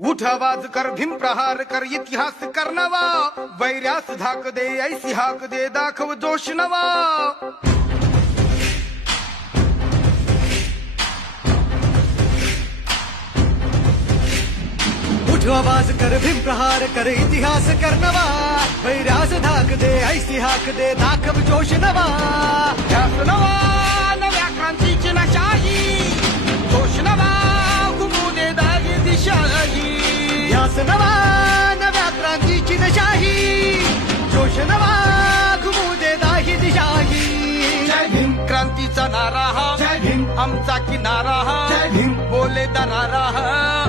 उठ आवाज कर भीम प्रहार कर इतिहास कर नवा वैर्यास धाक दे ऐसी हाक दे दाखव जोश नवा उठ आवाज कर भीम प्रहार कर इतिहास कर नवा वैरास धाक दे ऐसी हाक दे दाखव जोश नवा ध्यास नवा नव्या क्रांतीची नशाही जोश नवा घुमू दे दागी दिशाही ध्यास नवा नव्या क्रांतीची नशाही जोश नवा घुमू दे दाही दिशाही जय भीम क्रांतीचा नारा हा जय भीम आमचा किनारा हा जय भीम बोले दरारा हा